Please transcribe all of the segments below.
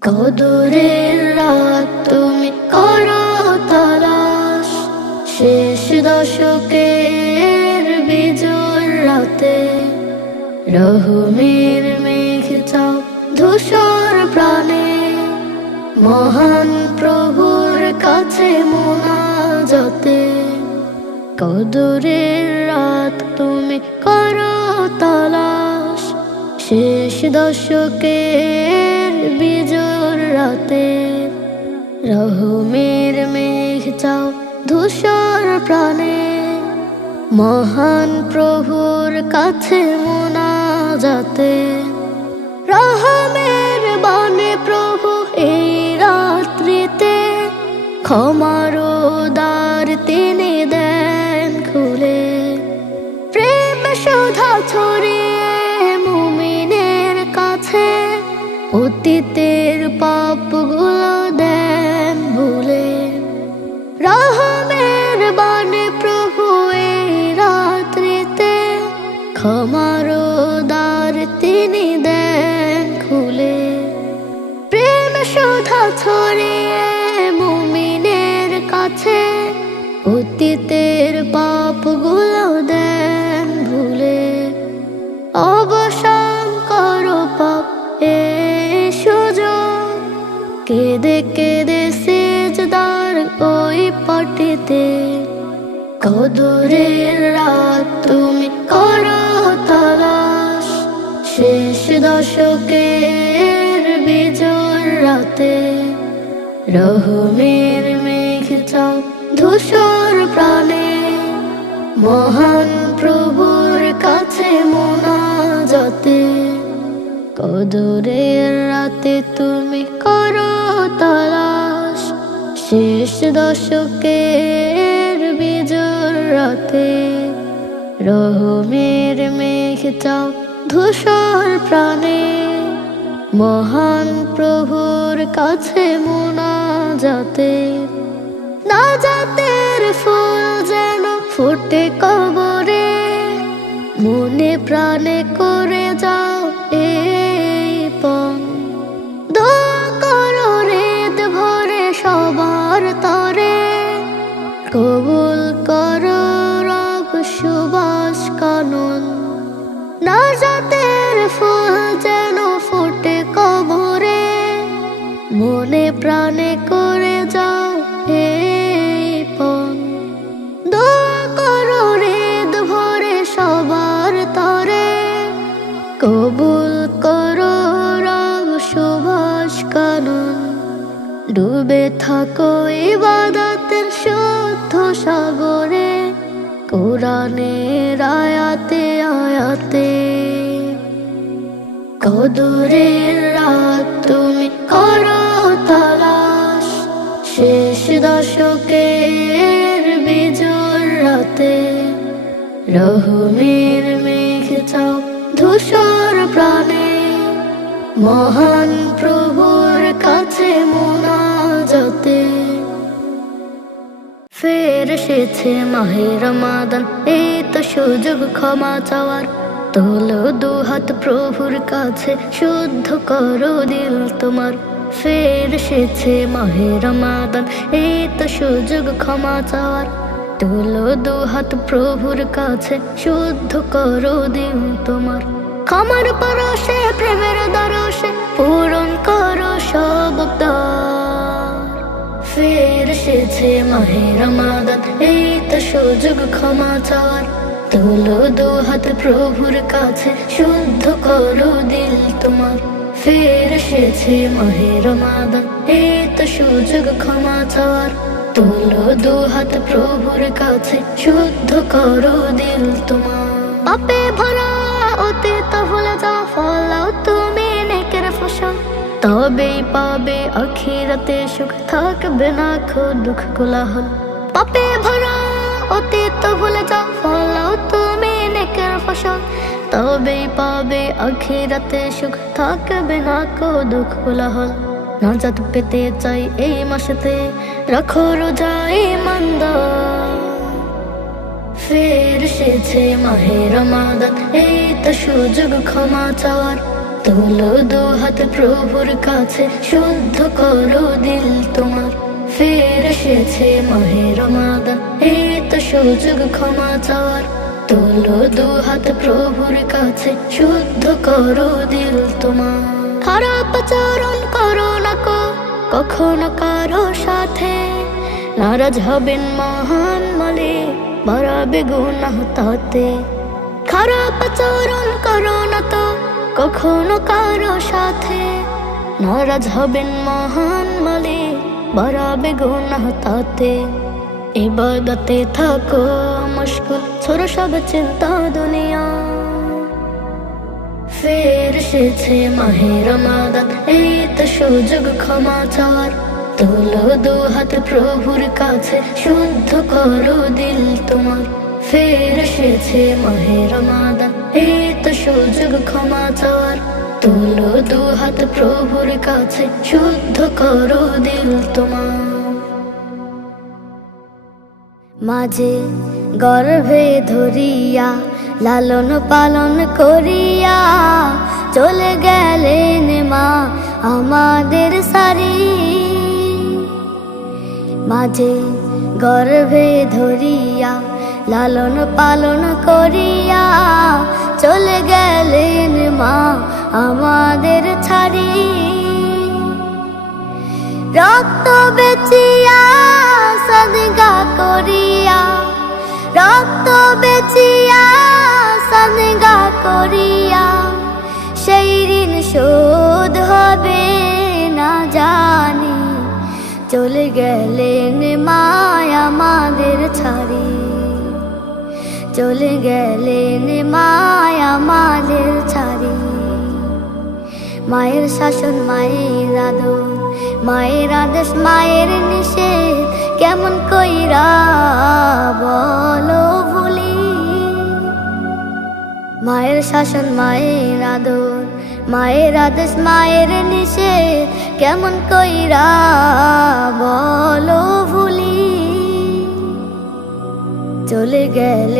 কদরের রাত তুমি করো তালাশ। শেষ দশকের বিজোর রাতে রহমের মেঘ চাও প্রাণে। মহান প্রভুর কাছে মোনাজাতে। কদরের রাত তুমি দশকের বিজোর রাতে রহমের মেঘ চাও ধূসর প্রাণে। মহান প্রভুর কাছে মোনাজাতে। রহমের বাণে প্রভু এই রাত্রিতে ক্ষমার দ্বার তিনি দেন খুলে। প্রেম সুধা ছড়িয়ে অতীতের পাপগুলো দেন ভুলে। রহমের বাণে প্রভু এই রাত্রিতে ক্ষমার দ্বার তিনি দেন খুলে। প্রেম সুধা ছড়িয়ে মুমিনের কাছে, অতীতের পাপগুলো কেঁদে কেঁদে সেজদার ওই পাটিতে। কদরের রাত তুমি করো তালাশ। শেষ দশকের বিজোর রাতে রহমের মেঘ চাও ধূসর প্রাণে। মহান প্রভুর কাছে মোনা যাতে কদরের রাতে তুমি করো তালাশ শেষ দশকের বিজোর রাতে রহমের মেঘ চাও ধূসর প্রাণে। মহান প্রভুর কাছে মোনা যাতে না জাতের ফুল যেন ফুটে কবরে। মনে প্রাণে করে যাও এই পণ সবার তরে কবুল ডুবে থাকো ইবাদতের শুদ্ধ সাগরে, কোরআনের আয়াতে আয়াতে। কদরের রাত তুমি করো তালাশ, শেষ দশকের বিজোর রাতে। রহমের মেঘ চাও ধূসর প্রাণে, মহান প্রভুর কাছে মোনাজাতে এসেছে মাহে রমাদান এই তো সুযোগ ক্ষমা চাওয়ার। তোলো দু হাত প্রভুর কাছে, শুদ্ধ করো দিল তোমার। ফের এসেছে মাহে রমাদান এই তো সুযোগ ক্ষমা চাওয়ার। তোলো দু হাত প্রভুর কাছে, শুদ্ধ করো দিল তোমার। ক্ষমার পরশে, প্রেমের দরশে পূরণ করো সব দ্বার। ফের এসেছে মাহে রমাদান এই তো সুযোগ ক্ষমা চাওয়ার। তোলো দু হাত প্রভুর কাছে, শুদ্ধ করো দিল তোমার। ফের এসেছে মাহে রমাদান এই তো সুযোগ ক্ষমা চাওয়ার। তোলো দু হাত প্রভুর কাছে, শুদ্ধ করো দিল তোমার। পাপে ভরা অতীত ভুলে যা ফসল তবেই পাবে আখিরাতে সুখ থাকবে না খো দুঃখ কোলাহল। পাপে ভরা অতীত ভুলে যাও, ফলাও তুমি নেকের ফসল। তবেই পাবে আখিরাতে সুখ থাকবে না কো দুঃখ কোলাহল। নাজাত পেতে চাই এই মাসেতে, রাখো রোজা ইমানদার ফের এসেছে মাহে রমাদান, এই তো সুযোগ ক্ষমা চাওয়ার। তোলো দু হাত প্রভুর কাছে, শুদ্ধ করো দিল তোমার। ফের এসেছে মাহের মাদান, এই তো সুযোগ ক্ষমা চাওয়ার। তোলো, দু হাত প্রভুর কাছে, শুদ্ধ করো দিল তোমার। খারাপ আচরণ করো না কো, কখনো কারও সাথে। নারাজ হবেন মহান মালিক বাড়াবে গুনাহ তাতে। খারাপ আচরণ করো না তো কখনো কারও সাথে নারাজ হবেন মহান মালিক বাড়াবে গুনাহ তাতে। ইবাদতে থাকো মুশকুল ছোড়ো সব চিন্তা দুনিয়া। ফের এসেছে মাহের মাদান এই তো সুযোগ ক্ষমা চাওয়ার তোলো দু হাত প্রভুর কাছে, শুদ্ধ করো দিল তোমার। ফের এসেছে মাহের মাদান এই তো সুযোগ ক্ষমা চাওয়ার। তোলো দু হাত প্রভুর কাছে শুদ্ধ করো দিল তোমার। মাঝে গর্ভে ধরিয়া, লালন পালন করিয়া চলে গেলেন মা আমাদের সারি। মাঝে গর্ভে ধরিয়া, লালন পালন করিয়া চলে গেলেন মা আমাদের ছাড়ি। রক্ত বেচিয়া সদগা করিয়া, রক্ত বেচিয়া সদগা করিয়া, সেই ঋণ শোধ হবে না জানি। চলে গেলেন মায় আমাদের ছাড়ি। চলে গেলেন মায়া আমাদের ছাড়ি। মায়ের শাসন, মায়ের আদর, মায়ের আদেশ, মায়ের নিষেধ, কেমন কইরা বলো ভুলি? মায়ের শাসন, মায়ের আদর, মায়ের আদেশ, মায়ের নিষেধ, কেমন কইরা বলো ভুলি? চলে গেলেন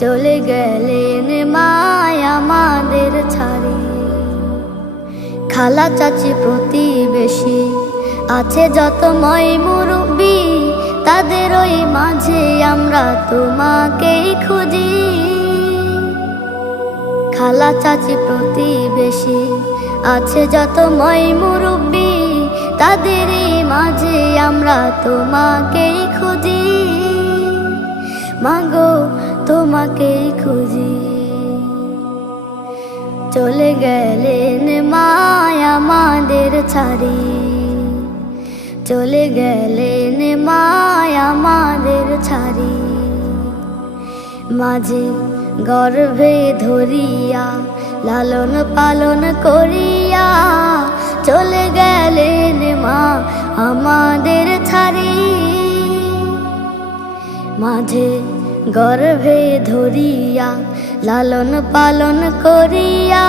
চলে গেলেন মায় আমাদের ছাড়ি। খালা চাচি প্রতিবেশী, আছে যত ময় মুরব্বী, তাদের ওই মাঝে আমরা তোমাকেই খুঁজি। খালা চাচি প্রতিবেশী, আছে যত ময় মুরব্বী, তাদেরই মাঝে আমরা তোমাকেই খুঁজি। মাগো তোমাকেই খুঁজি। চলে গেলেন মায় আমাদের ছাড়ি। চলে গেলেন মায় আমাদের ছাড়ি। মাঝে গর্ভে ধরিয়া, লালন পালন করিয়া, চলে গেলেন মা আমাদের ছাড়ি। মাঝে গর্ভে ধরিয়া, লালন পালন করিয়া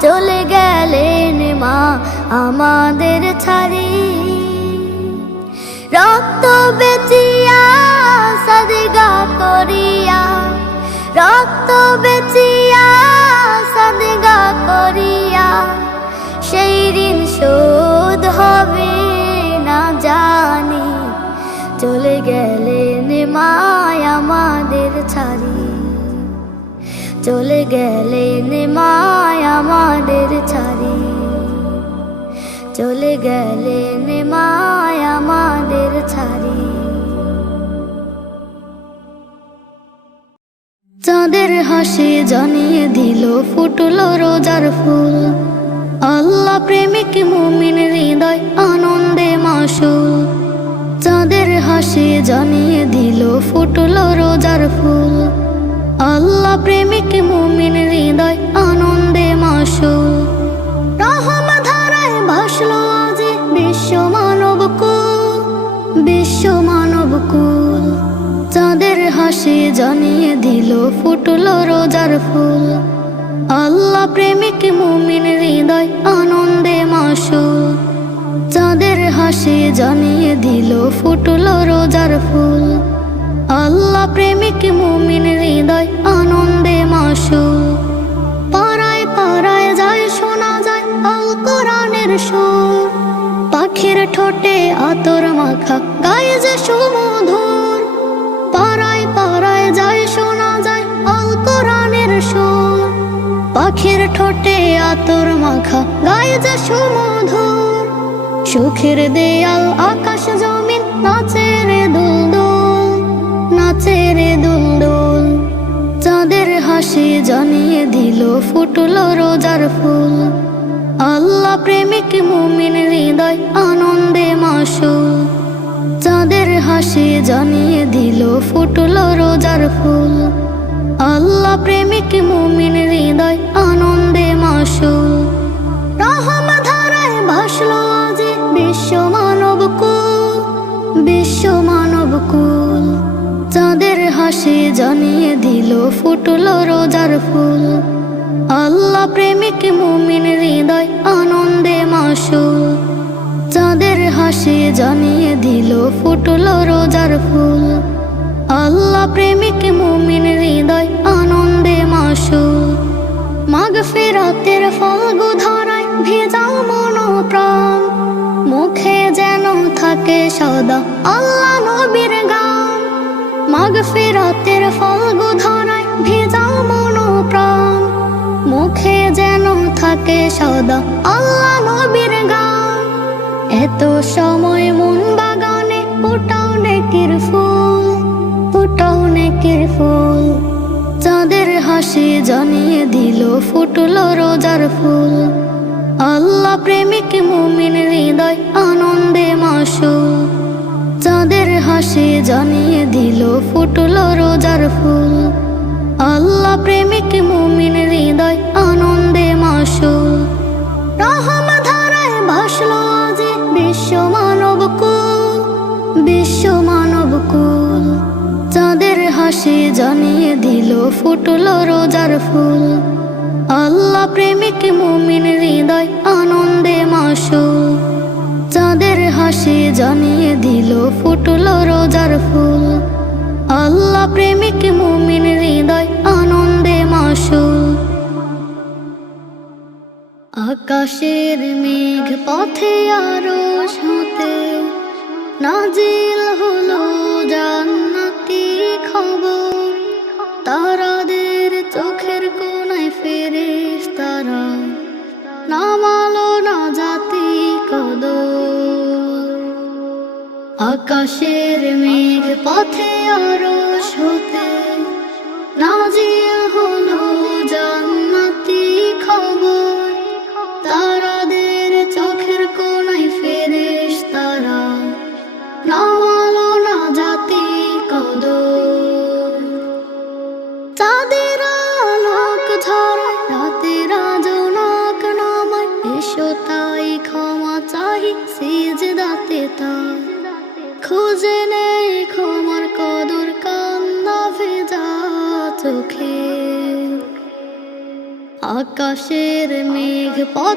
চলে গেলেন মা আমাদের ছাড়ি। রক্ত বেচিয়া, সদগা করিয়া, রক্ত বেচিয়া, সদগা করিয়া, সেই ঋণ শোধ হবে না জানি। চলে গেলেন মায় আমাদের ছাড়ি। চলে গেলেন মায় আমাদের ছাড়ি। চলে গেলেন মায় আমাদের ছাড়ি। চাঁদের হাসি জানিয়ে দিল, ফুটলো রোজার ফুল। আল্লাহ প্রেমিক মুমিন হৃদয় আনন্দে মাসুল। চাঁদের হাসি জানিয়ে দিল, ফুটল রোজার ফুল। আল্লাহ প্রেমিক মুমিন হৃদয় আনন্দে মাসুল। ধারায় ভাসলো আজি বিশ্ব মানব কুল, বিশ্ব মানব কুল। চাঁদের হাসি জানিয়ে দিল, ফুটলো রোজার ফুল। আল্লাহ প্রেমিক মুমিন হৃদয় আনন্দে মাসুল। আমাদের হাসি জানিয়ে দিল, ফুটল রোজার ফুল। আল্লাহ প্রেমিক মুমিন হৃদয় আনন্দে মাসু পাড়ায় পাড়ায় যায়, শোনা যায় আল কোরআনের সুর। পাখির ঠোঁটে আতর মাখা গায়ে যে সুমধুর। পাড়ায় পাড়ায় যায়, শোনা যায় আল কোরআনের সুর। পাখির ঠোঁটে আতর মাখা গায়ে যে সুমধুর। সুখের দেয়াল, আকাশ জমিন নাচে রে দুলদুল নাচে রে দুলদুল। চাঁদের হাসি জানিয়ে দিল, ফুটল রোজার ফুল। আল্লাহ প্রেমিক মুমিন হৃদয়, আনন্দে মাসুল। চাঁদের হাসি জানিয়ে দিল, ফুটল রোজার ফুল। আল্লাহ প্রেমিক মুমিন হৃদয়, আনন্দে মাসুল। মানব কুল চাঁদের হাসি জানিয়ে দিল, ফুটল রোজার ফুল। আল্লাহ প্রেমিক মুমিন হৃদয় আনন্দে মাসুল। চাঁদের হাসি জানিয়ে দিল, ফুটল রোজার ফুল। আল্লাহ প্রেমিক মুমিন হৃদয় আনন্দে মাসুল। মাগ ফেরাতের ফলগু ধরায় ভেজাও মন প্রাণ মুখে যেন থাকে সদা। আল্লাহ নবীর গান। মাগ ফেরাতের ফলগু ধারায় ভেজাও মন প্রাণ মুখে যেন থাকে সদা। আল্লাহ নবীর গান। এত সময় মন বাগানে ফুটাও নেকির ফুল, ফুটাও নেকির ফুল। চাঁদের হাসি জানিয়ে দিল, ফুটল রোজার ফুল। আল্লাহ প্রেমিক মুমিন হৃদয় আনন্দে মাসু চাঁদের হাসি জানিয়ে দিল, ফুটল রোজার ফুল। আল্লাহ প্রেমিক মুমিন হৃদয় আনন্দে মাসু আজি বিশ্ব চাঁদের হাসি জানিয়ে দিল, ফুটল রোজার ফুল। আল্লাহ প্রেমিক মুমিন হৃদয় আনন্দে মাসু। চাঁদের হাসি জানিয়ে দিল, ফুটল রোজার ফুল। আল্লাহ প্রেমিক মুমিন হৃদয় আনন্দে মাসু। আকাশের মেঘ পথে আরও হতে নাজিল হলো জান্নাতি আকাশের মেঘ পথে আরও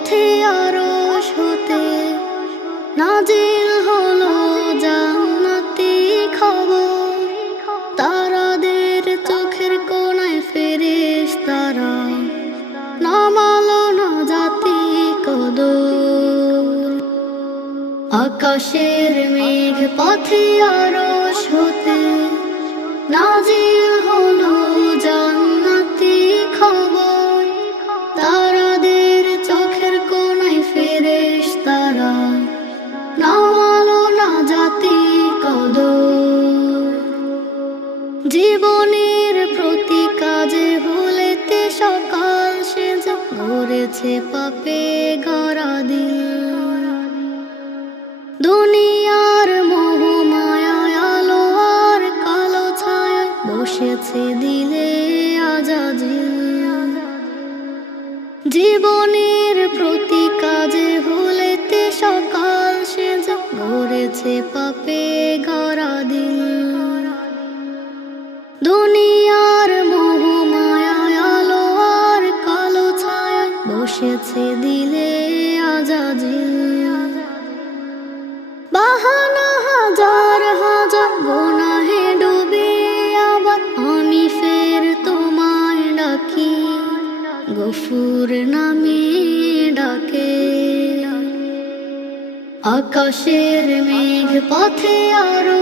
পথে আরও হতে। নাজিল হলো জান্নাতি খবর। তারাদের চোখের কোনায় ফেরেশ তারা নামালো না জাতি কদর। আকাশের মেঘ পথে আরও হতে। নাজিল হলো ঘুরেছে পাপে গড়া দিল। দুনিয়ার মোহ মায়ায় আলো আর কালো ছায় বসেছে দিলে আজাজিল জীবনের প্রতি কাজে ভুলেতে সকাল সেজে ঘুরেছে পাপে আকাশের মেঘ পথে আরও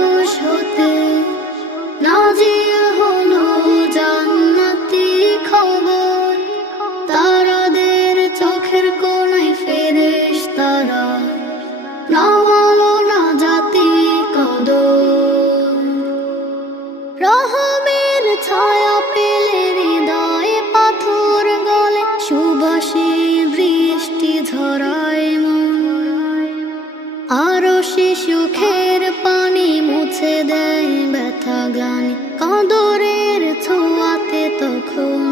কদরের ছোঁয়াতে তখন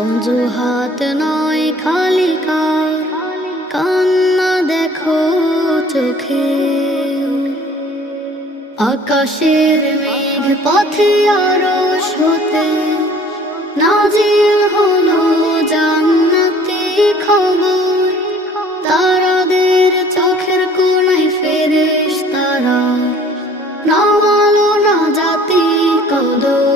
অজুহাত নয় খালি কান্না দেখো চোখে। আকাশের মেঘ পথে আরও সতে নাজিল হলো জান্নাতি খবর। তারাদের চোখের কোনায় ফেরেশ তারা। নামালো না জাতি কদর।